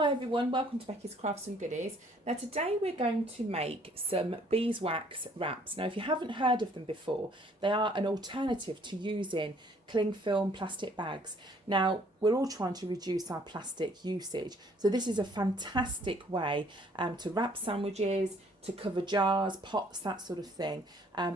Hi everyone, welcome to Becky's Crafts and Goodies. Now today we're going to make some beeswax wraps. Now if you haven't heard of them before, they are an alternative to using cling film plastic bags. Now we're all trying to reduce our plastic usage, so this is a fantastic way to wrap sandwiches, to cover jars, pots, that sort of thing.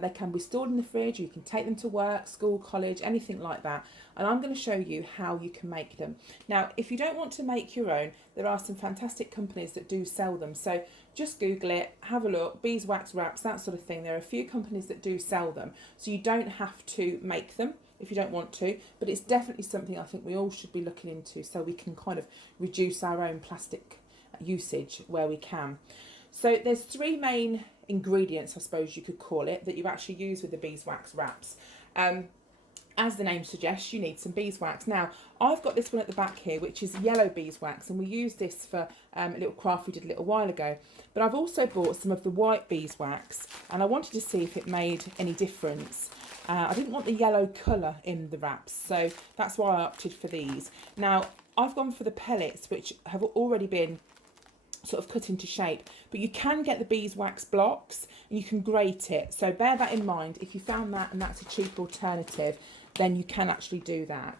They can be stored in the fridge, you can take them to work, school, college, anything like that. And I'm going to show you how you can make them. Now, if you don't want to make your own, there are some fantastic companies that do sell them. So just Google it, have a look, beeswax wraps, that sort of thing. There are a few companies that do sell them. So you don't have to make them if you don't want to, but it's definitely something I think we all should be looking into so we can kind of reduce our own plastic usage where we can. So there's three main ingredients, I suppose you could call it, that you actually use with the beeswax wraps. As the name suggests, you need some beeswax. Now, I've got this one at the back here, which is yellow beeswax, and we used this for a little craft we did a little while ago. But I've also bought some of the white beeswax, and I wanted to see if it made any difference. I didn't want the yellow colour in the wraps, so that's why I opted for these. Now, I've gone for the pellets, which have already been sort of cut into shape, but you can get the beeswax blocks and you can grate it, so bear that in mind. If you found that and that's a cheap alternative, then you can actually do that.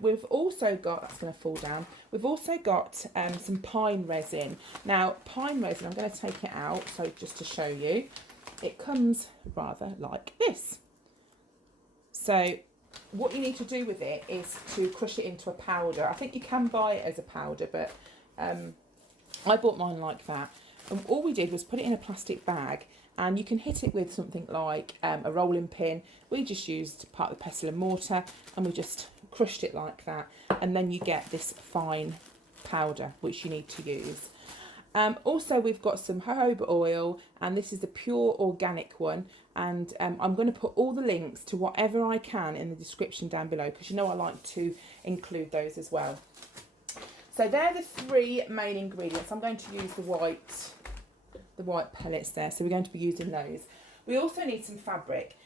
We've also got, that's going to fall down, we've also got some pine resin. Now pine resin, I'm going to take it out, so just to show you, it comes rather like this. So what you need to do with it is to crush it into a powder. I think you can buy it as a powder, but I bought mine like that, and all we did was put it in a plastic bag, and you can hit it with something like a rolling pin. We just used part of the pestle and mortar, and we just crushed it like that, and then you get this fine powder which you need to use. Also we've got some jojoba oil, and this is the pure organic one, and I'm going to put all the links to whatever I can in the description down below, because you know I like to include those as well. So they're the three main ingredients. I'm going to use the white pellets there, so we're going to be using those. We also need some fabric.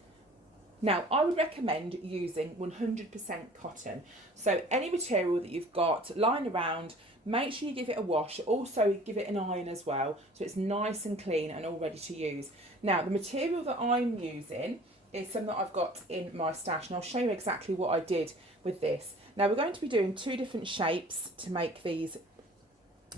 Now, I would recommend using 100% cotton. So any material that you've got lying around, make sure you give it a wash. Also give it an iron as well, so it's nice and clean and all ready to use. Now, the material that I'm using is some that I've got in my stash, and I'll show you exactly what I did with this. Now we're going to be doing two different shapes to make these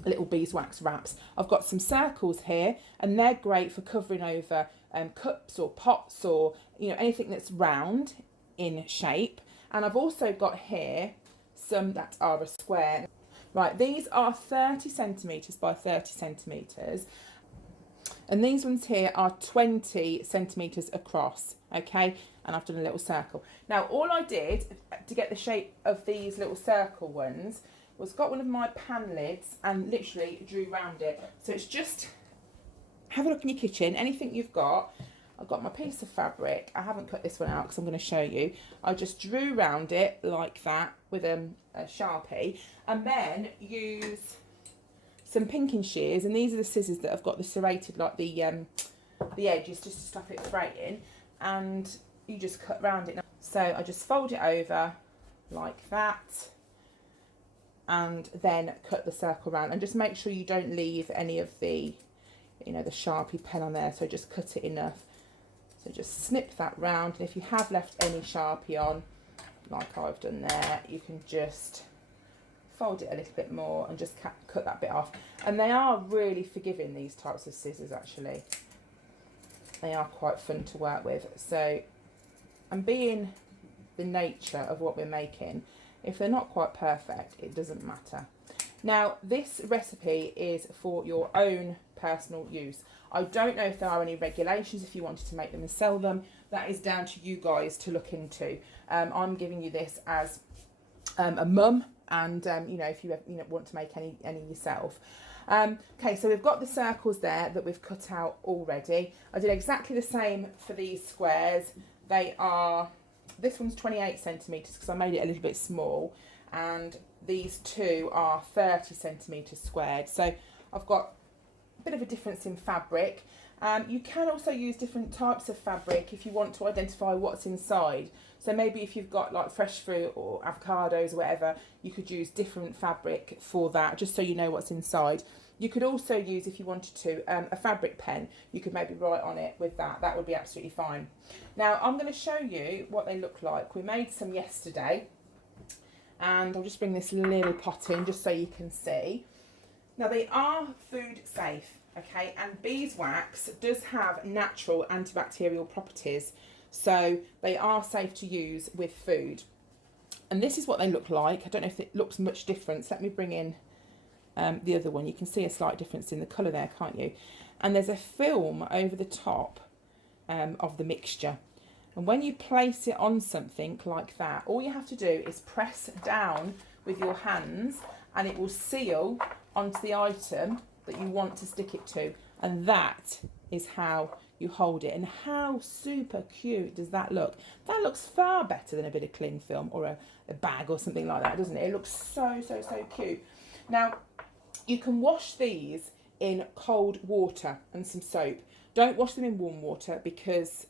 little beeswax wraps. I've got some circles here, and they're great for covering over cups or pots, or anything that's round in shape. And I've also got here some that are a square. Right, these are 30 centimetres by 30 centimetres. And these ones here are 20 centimetres across, okay? And I've done a little circle. Now, all I did to get the shape of these little circle ones was got one of my pan lids and literally drew round it. So it's just, have a look in your kitchen, anything you've got. I've got my piece of fabric. I haven't cut this one out because I'm going to show you. I just drew round it like that with a Sharpie, and then use some pinking shears, and these are the scissors that have got the serrated, like the edges, just to stop it fraying, and you just cut round it. So I just fold it over like that, and then cut the circle round, and just make sure you don't leave any of the the Sharpie pen on there, so just cut it enough. So just snip that round, and if you have left any Sharpie on, like I've done there, you can just fold it a little bit more and just cut that bit off. And they are really forgiving, these types of scissors, actually. They are quite fun to work with. So, and being the nature of what we're making, if they're not quite perfect, it doesn't matter. Now, this recipe is for your own personal use. I don't know if there are any regulations if you wanted to make them and sell them. That is down to you guys to look into. I'm giving you this as a mum, and if you want to make any yourself. Okay, so we've got the circles there that we've cut out already. I did exactly the same for these squares. They are, this one's 28 centimetres because I made it a little bit small, and these two are 30 centimetres squared. So I've got a bit of a difference in fabric, You can also use different types of fabric if you want to identify what's inside. So maybe if you've got like fresh fruit or avocados or whatever, you could use different fabric for that, just so you know what's inside. You could also use, if you wanted to, a fabric pen. You could maybe write on it with that. That would be absolutely fine. Now I'm going to show you what they look like. We made some yesterday, and I'll just bring this little pot in just so you can see. Now they are food safe, okay, and beeswax does have natural antibacterial properties, so they are safe to use with food. And this is what they look like. I don't know if it looks much different. Let me bring in the other one. You can see a slight difference in the colour there, can't you? And there's a film over the top of the mixture. And when you place it on something like that, all you have to do is press down with your hands and it will seal onto the item that you want to stick it to. And that is how you hold it. And how super cute does that look? That looks far better than a bit of cling film or a bag or something like that, doesn't it? It looks so cute. Now, you can wash these in cold water and some soap. Don't wash them in warm water because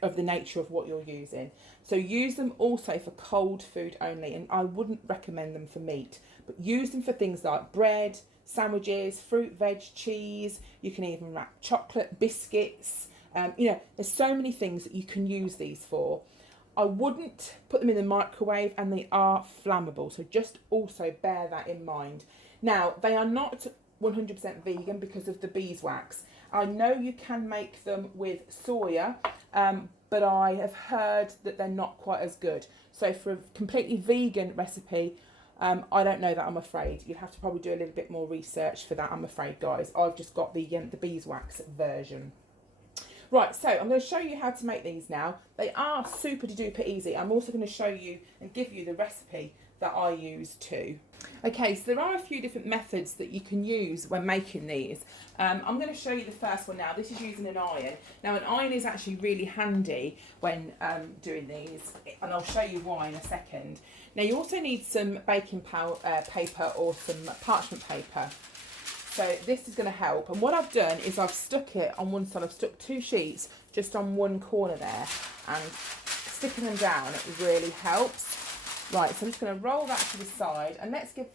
of the nature of what you're using. So use them also for cold food only, and I wouldn't recommend them for meat, but use them for things like bread, sandwiches, fruit, veg, cheese. You can even wrap chocolate, biscuits. You know, there's so many things that you can use these for. I wouldn't put them in the microwave, and they are flammable, so just also bear that in mind. Now, they are not 100% vegan because of the beeswax. I know you can make them with soya, but I have heard that they're not quite as good. So for a completely vegan recipe, I don't know that, I'm afraid. You'll have to probably do a little bit more research for that, I'm afraid, guys. I've just got the beeswax version. Right, so I'm going to show you how to make these now. They are super duper easy. I'm also going to show you and give you the recipe that I use too. Okay, so there are a few different methods that you can use when making these. I'm going to show you the first one now. This is using an iron. Now an iron is actually really handy when doing these, and I'll show you why in a second. Now you also need some baking paper or some parchment paper. So this is going to help, and what I've done is I've stuck it on one side. I've stuck 2 sheets just on one corner there, and sticking them down, it really helps. Right, so I'm just going to roll that to the side, and let's give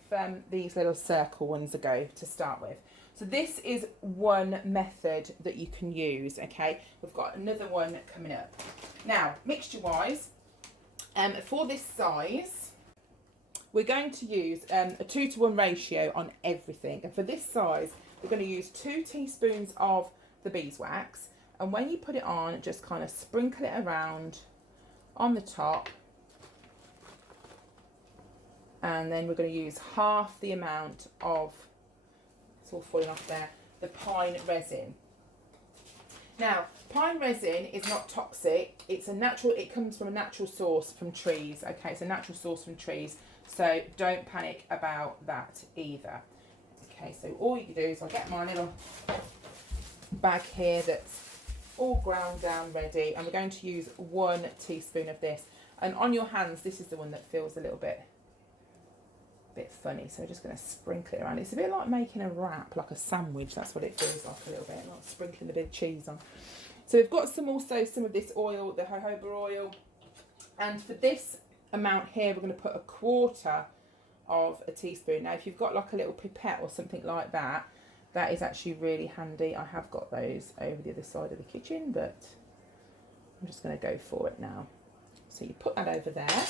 these little circle ones a go to start with. So this is one method that you can use, okay? We've got another one coming up. Now, mixture-wise, for this size, we're going to use a 2-to-1 ratio on everything. And for this size, we're going to use 2 teaspoons of the beeswax. And when you put it on, just kind of sprinkle it around on the top. And then we're going to use half the amount of, it's all falling off there, the pine resin. Now, pine resin is not toxic. It's a natural, it comes from a natural source from trees. Okay, it's a natural source from trees. So don't panic about that either. Okay, so all you can do is I'll get my little bag here that's all ground down ready. And we're going to use 1 teaspoon of this. And on your hands, this is the one that feels a little bit funny, so we're just going to sprinkle it around. It's a bit like making a wrap, like a sandwich. That's what it feels like a little bit, like sprinkling a bit of cheese on. So we've got some of this oil, the jojoba oil, and for this amount here we're going to put 1/4 of a teaspoon. Now if you've got like a little pipette or something like that, that is actually really handy. I have got those over the other side of the kitchen, but I'm just going to go for it now. So you put that over there.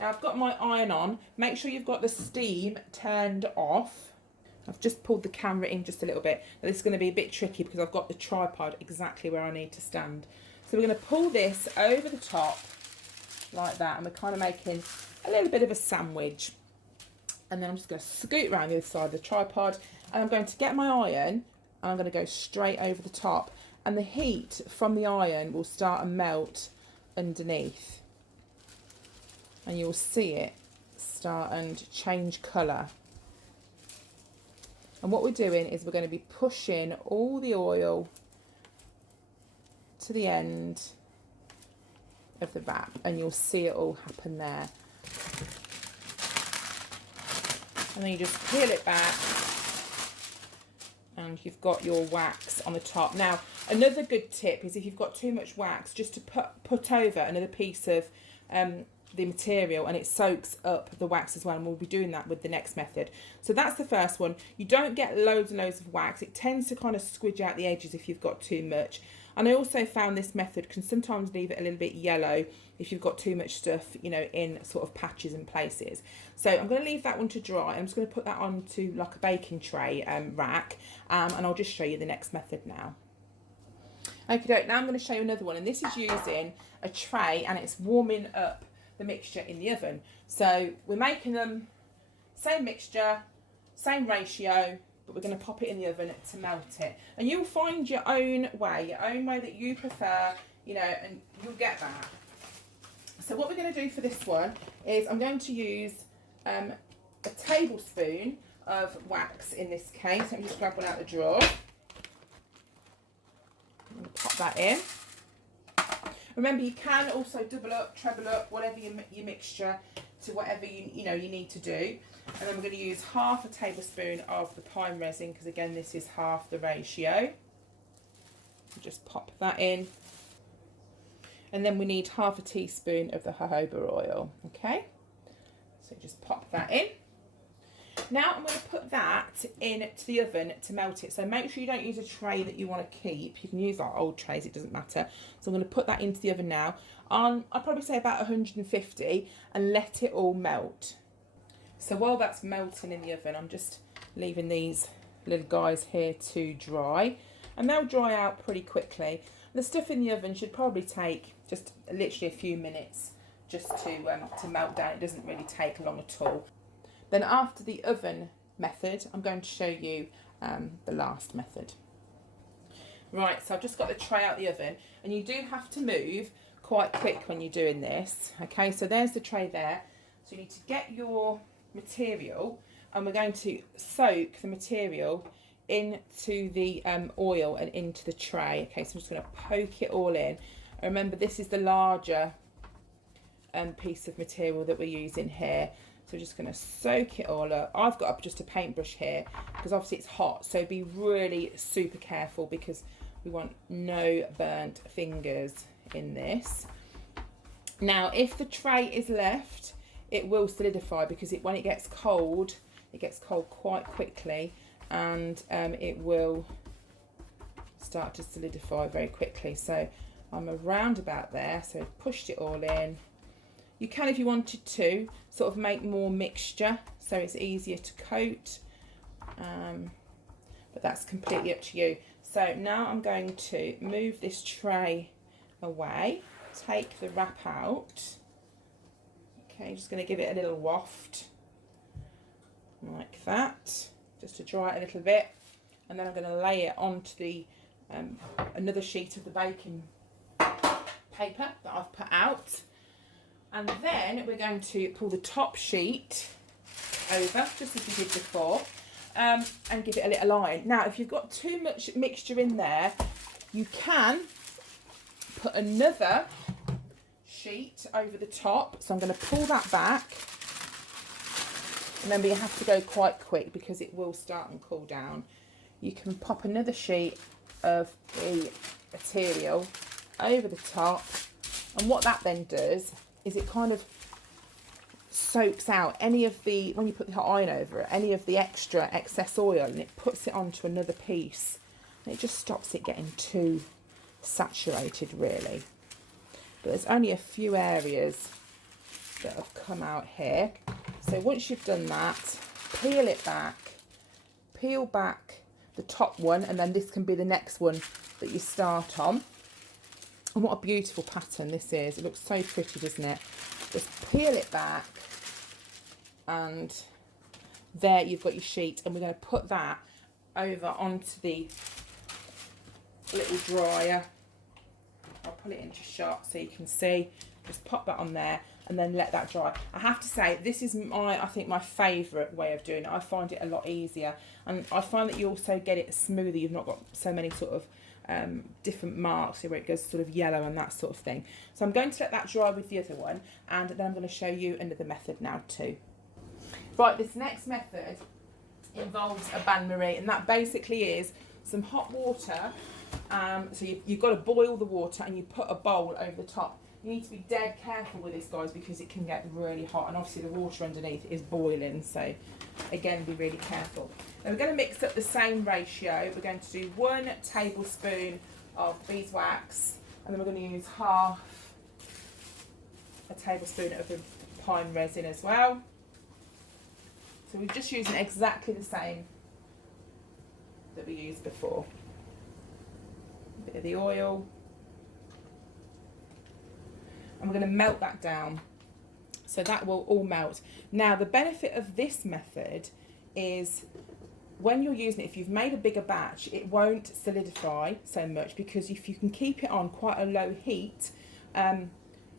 Now I've got my iron on. Make sure you've got the steam turned off. I've just pulled the camera in just a little bit. Now this is going to be a bit tricky because I've got the tripod exactly where I need to stand. So we're going to pull this over the top like that, and we're kind of making a little bit of a sandwich. And then I'm just going to scoot around the other side of the tripod, and I'm going to get my iron and I'm going to go straight over the top, and the heat from the iron will start to melt underneath. And you'll see it start and change colour. And what we're doing is we're going to be pushing all the oil to the end of the wrap, and you'll see it all happen there. And then you just peel it back, and you've got your wax on the top. Now, Another good tip is if you've got too much wax, just to put over another piece of the material, and it soaks up the wax as well, and we'll be doing that with the next method. So that's the first one. You don't get loads and loads of wax. It tends to kind of squidge out the edges if you've got too much. And I also found this method can sometimes leave it a little bit yellow if you've got too much stuff, you know, in sort of patches and places. So I'm going to leave that one to dry. I'm just going to put that onto like a baking tray rack, and I'll just show you the next method now. Okay, now I'm going to show you another one, and this is using a tray, and it's warming up the mixture in the oven. So we're making them same mixture, same ratio, but we're going to pop it in the oven to melt it. And you'll find your own way that you prefer, you know, and you'll get that. So what we're going to do for this one is I'm going to use a tablespoon of wax in this case. Let me just grab one out of the drawer. I'm going to pop that in. Remember, you can also double up, treble up, whatever your mixture to whatever you know you need to do. And then we're going to use half a tablespoon of the pine resin, because again this is half the ratio. Just pop that in. And then we need half a teaspoon of the jojoba oil. Okay, so just pop that in. Now I'm going to put that into the oven to melt it. So make sure you don't use a tray that you want to keep. You can use our old trays, it doesn't matter. So I'm going to put that into the oven now on, I'd probably say about 150, and let it all melt. So while that's melting in the oven, I'm just leaving these little guys here to dry, and they'll dry out pretty quickly. The stuff in the oven should probably take just literally a few minutes just to melt down. It doesn't really take long at all. Then after the oven method, I'm going to show you the last method. Right, so I've just got the tray out the oven, and you do have to move quite quick when you're doing this. Okay, so there's the tray there. So you need to get your material, and we're going to soak the material into the oil and into the tray. Okay, so I'm just going to poke it all in. And remember, this is the larger piece of material that we're using here. So we're just going to soak it all up. I've got just a paintbrush here because obviously it's hot, so be really super careful because we want no burnt fingers in this. Now, if the tray is left, it will solidify because when it gets cold quite quickly, and it will start to solidify very quickly. So I'm around about there, so I've pushed it all in. You can, if you wanted to, sort of make more mixture so it's easier to coat, but that's completely up to you. So now I'm going to move this tray away, take the wrap out. Okay, just going to give it a little waft like that, just to dry it a little bit, and then I'm going to lay it onto the another sheet of the baking paper that I've put out. And then we're going to pull the top sheet over, just as we did before, and give it a little iron. Now, if you've got too much mixture in there, you can put another sheet over the top. So I'm going to pull that back. Remember, you have to go quite quick because it will start and cool down. You can pop another sheet of the material over the top, and what that then does is it kind of soaks out any of the, when you put the hot iron over it, any of the excess oil, and it puts it onto another piece, and it just stops it getting too saturated really. But there's only a few areas that have come out here. So once you've done that, peel it back, peel back the top one, and then this can be the next one that you start on. And what a beautiful pattern this is. It looks so pretty, doesn't it? Just peel it back, and there you've got your sheet, and we're going to put that over onto the little dryer. I'll pull it into shot so you can see. Just pop that on there and then let that dry. I have to say, this is I think my favourite way of doing it. I find it a lot easier, and I find that you also get it smoother. You've not got so many sort of different marks where it goes sort of yellow and that sort of thing. So I'm going to let that dry with the other one, and then I'm going to show you another method now too. Right, this next method involves a bain marie, and that basically is some hot water. So you've got to boil the water and you put a bowl over the top. You need to be dead careful with this, guys, because it can get really hot, and obviously the water underneath is boiling, so again, be really careful. Now we're going to mix up the same ratio. We're going to do 1 tablespoon of beeswax, and then we're going to use half a tablespoon of the pine resin as well. So we're just using exactly the same that we used before. A bit of the oil. And we're going to melt that down. So that will all melt. Now the benefit of this method is when you're using it, if you've made a bigger batch, it won't solidify so much, because if you can keep it on quite a low heat,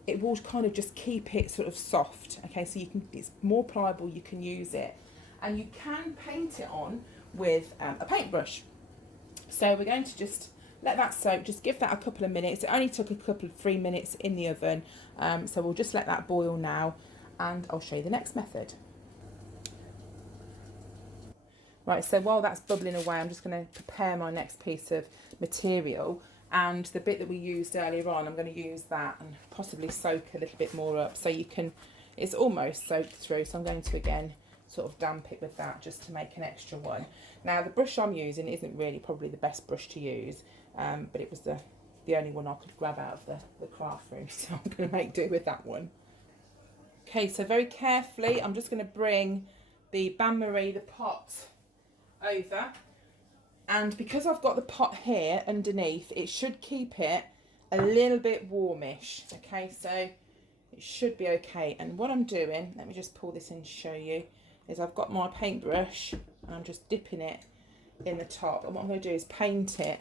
it will kind of just keep it sort of soft. Okay, so you can, it's more pliable, you can use it. And you can paint it on with a paintbrush. So we're going to just let that soak, just give that a couple of minutes. It only took a couple of 3 minutes in the oven. So we'll just let that boil now, and I'll show you the next method. Right, so while that's bubbling away, I'm just going to prepare my next piece of material. And the bit that we used earlier on, I'm going to use that and possibly soak a little bit more up. So you can, it's almost soaked through. So I'm going to, again, sort of damp it with that just to make an extra one. Now the brush I'm using isn't really probably the best brush to use, but it was the only one I could grab out of the craft room, so I'm going to make do with that one. Okay, so very carefully I'm just going to bring the bain-marie, the pot, over, and because I've got the pot here underneath, it should keep it a little bit warmish. Okay, so it should be okay. And what I'm doing, let me just pull this in to show you, is I've got my paintbrush and I'm just dipping it in the top, and what I'm going to do is paint it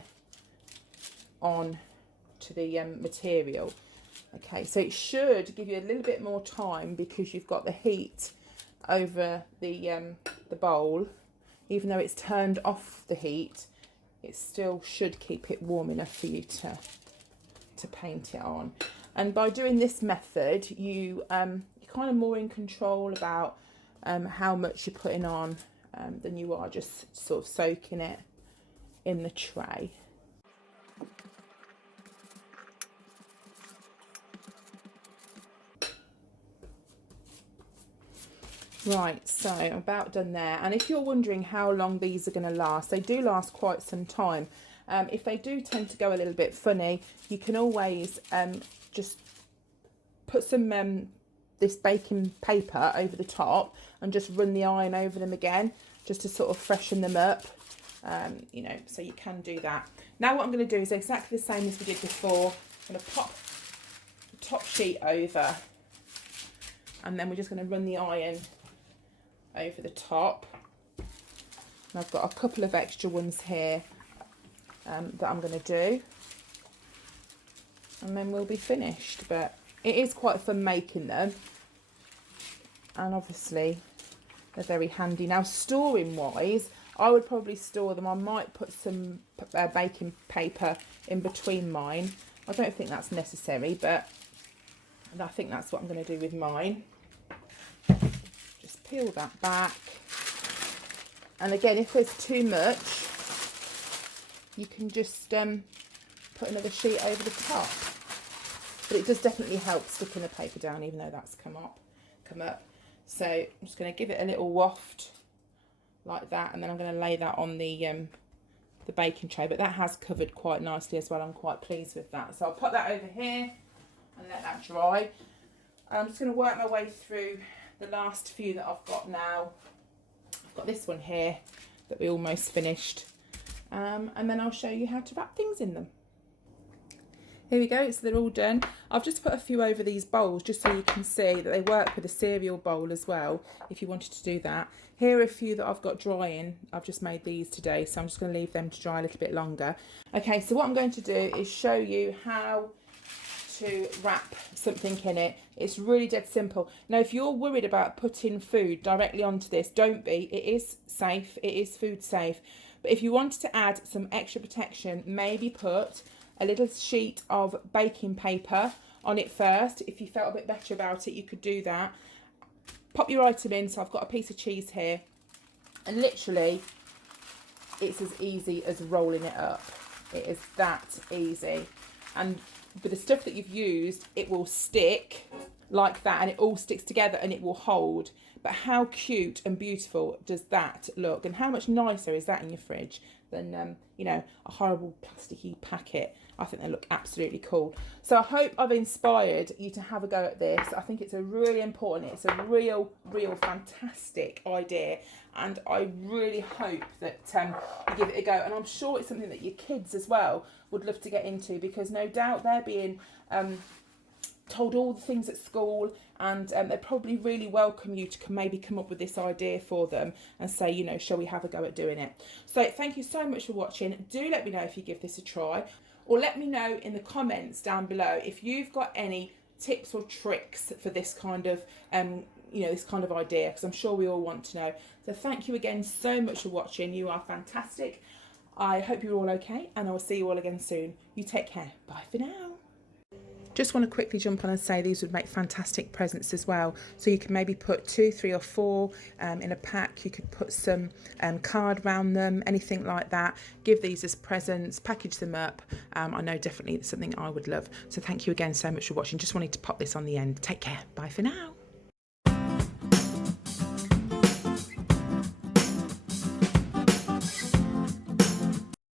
on to the material. Okay, so it should give you a little bit more time because you've got the heat over the bowl. Even though it's turned off the heat, it still should keep it warm enough for you to paint it on. And by doing this method, you're kind of more in control about how much you're putting on than you are just sort of soaking it in the tray. Right, so I'm about done there. And if you're wondering how long these are going to last, they do last quite some time. If they do tend to go a little bit funny, you can always just put some this baking paper over the top and just run the iron over them again, just to sort of freshen them up. You know, so you can do that. Now what I'm going to do is exactly the same as we did before. I'm going to pop the top sheet over, and then we're just going to run the iron over the top. And I've got a couple of extra ones here that I'm going to do, and then we'll be finished. But it is quite fun making them, and obviously they're very handy. Now storing wise, I would probably store them, I might put some baking paper in between mine. I don't think that's necessary, but I think that's what I'm going to do with mine. Just peel that back, and again, if there's too much, you can just put another sheet over the top. But it does definitely help sticking the paper down, even though that's come up. So I'm just going to give it a little waft like that, and then I'm going to lay that on the baking tray. But that has covered quite nicely as well. I'm quite pleased with that. So I'll put that over here and let that dry. I'm just going to work my way through the last few that I've got now. I've got this one here that we almost finished, and then I'll show you how to wrap things in them. Here we go, so they're all done. I've just put a few over these bowls just so you can see that they work with a cereal bowl as well, if you wanted to do that. Here are a few that I've got drying. I've just made these today, so I'm just going to leave them to dry a little bit longer. Okay, so what I'm going to do is show you how to wrap something in it. It's really dead simple. Now, if you're worried about putting food directly onto this, don't be. It is safe, it is food safe. But if you wanted to add some extra protection, maybe put a little sheet of baking paper on it first. If you felt a bit better about it, you could do that. Pop your item in. So I've got a piece of cheese here, and literally it's as easy as rolling it up. It is that easy. And with the stuff that you've used, it will stick like that, and it all sticks together and it will hold. But how cute and beautiful does that look? And how much nicer is that in your fridge than, you know, a horrible plasticky packet? I think they look absolutely cool. So I hope I've inspired you to have a go at this. I think it's a really important, it's a real fantastic idea. And I really hope that you give it a go. And I'm sure it's something that your kids as well would love to get into, because no doubt they're being told all the things at school, and they probably really welcome you to maybe come up with this idea for them and say, you know, shall we have a go at doing it? So thank you so much for watching. Do let me know if you give this a try, or let me know in the comments down below if you've got any tips or tricks for this kind of you know, this kind of idea, because I'm sure we all want to know. So thank you again so much for watching. You are fantastic. I hope you're all okay, and I will see you all again soon. You take care. Bye for now. Just want to quickly jump on and say these would make fantastic presents as well. So you can maybe put 2, 3 or 4 in a pack. You could put some card around them, anything like that. Give these as presents, package them up. I know definitely it's something I would love. So thank you again so much for watching. Just wanted to pop this on the end. Take care. Bye for now.